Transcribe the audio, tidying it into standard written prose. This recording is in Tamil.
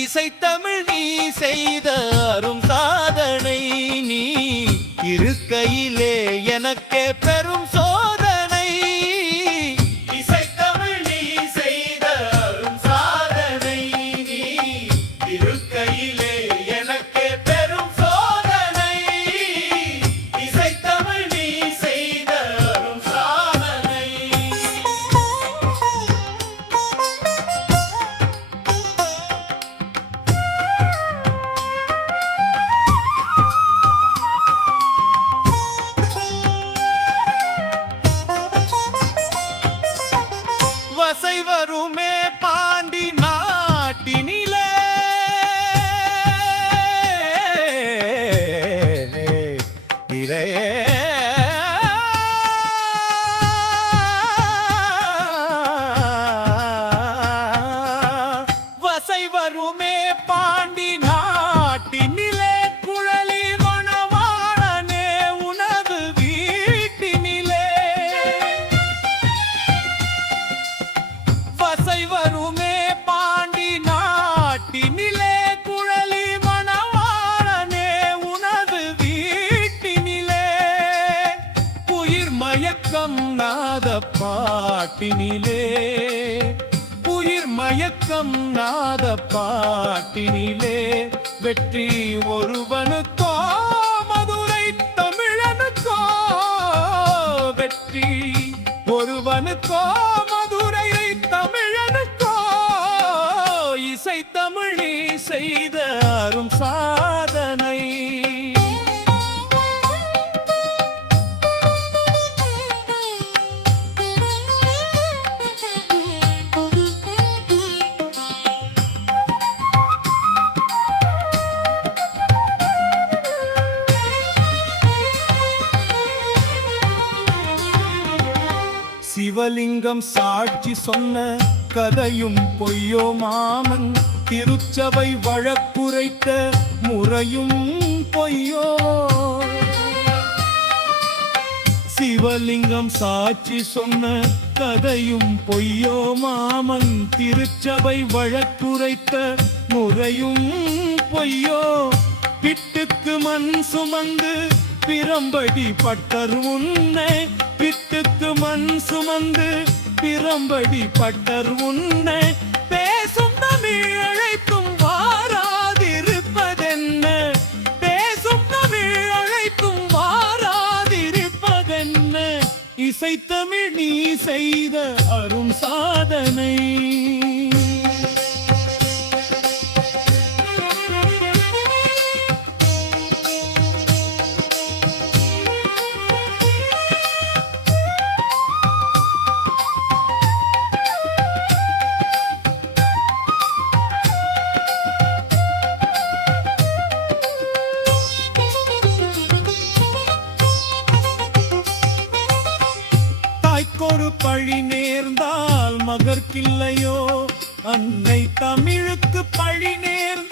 இசைத்தமிழ் நீ செய்த அரும் சாதனை, நீ இருக்கையிலே எனக்கே பெரும் சோதனை. இசைத்தமிழ் நீ செய்த அரும் சாதனை, நீ இருக்கையிலே எனக்கே பெரும் சோதனை. இசைத்தமிழ் நீ செய்த அரும் சாதனை. வசை வருமே பாண்டி நாட்டினிலே, இரே வசை வருமே பாண்டி நாட்டினிலே, குழலி மணவாளனே உனது வீட்டினிலே. வசை வருமே பாண்டி நாட்டினிலே, குழலி மணவாளனே உனது வீட்டினிலே. உயிர் மயக்கம் நாத பாட்டினிலே, உயிர் மயக்கம் நாத பாட்டினிலே. வெற்றி ஒருவனுக்கோ மதுரை தமிழனுக்கோ, வெற்றி ஒருவனுக்கோ மதுரை தமிழனுக்கோ. இசைத்தமிழ் நீ செய்த அரும் சாதனை. சிவலிங்கம் சாட்சி சொன்ன கதையும் பொய்யோ மாமன், திருச்சபை வழக்குரைத்த முறையும் பொய்யோ. சிவலிங்கம் சாட்சி சொன்ன கதையும் பொய்யோ மாமன், திருச்சபை வழக்குரைத்த முறையும் பொய்யோ. பிட்டுக்கு மண் சுமந்து பிரம்படி பட்டர் உன்னை, பிட்டுக்கு மண் சுமந்து பிரம்படி பட்டர் உன்னை. பேசும் தமிழ் அழைத்தும் வாராதிருப்பதென்ன, பேசும் தமிழ் அழைத்தும் வாராதிருப்பதென்ன. இசைத்தமிழ் நீ செய்த அரும் சாதனை. தாய்க்கொரு பழி நேர்ந்தால் மகற்கில்லையோ, அன்னை தமிழுக்கு பழி நேர்ந்தால்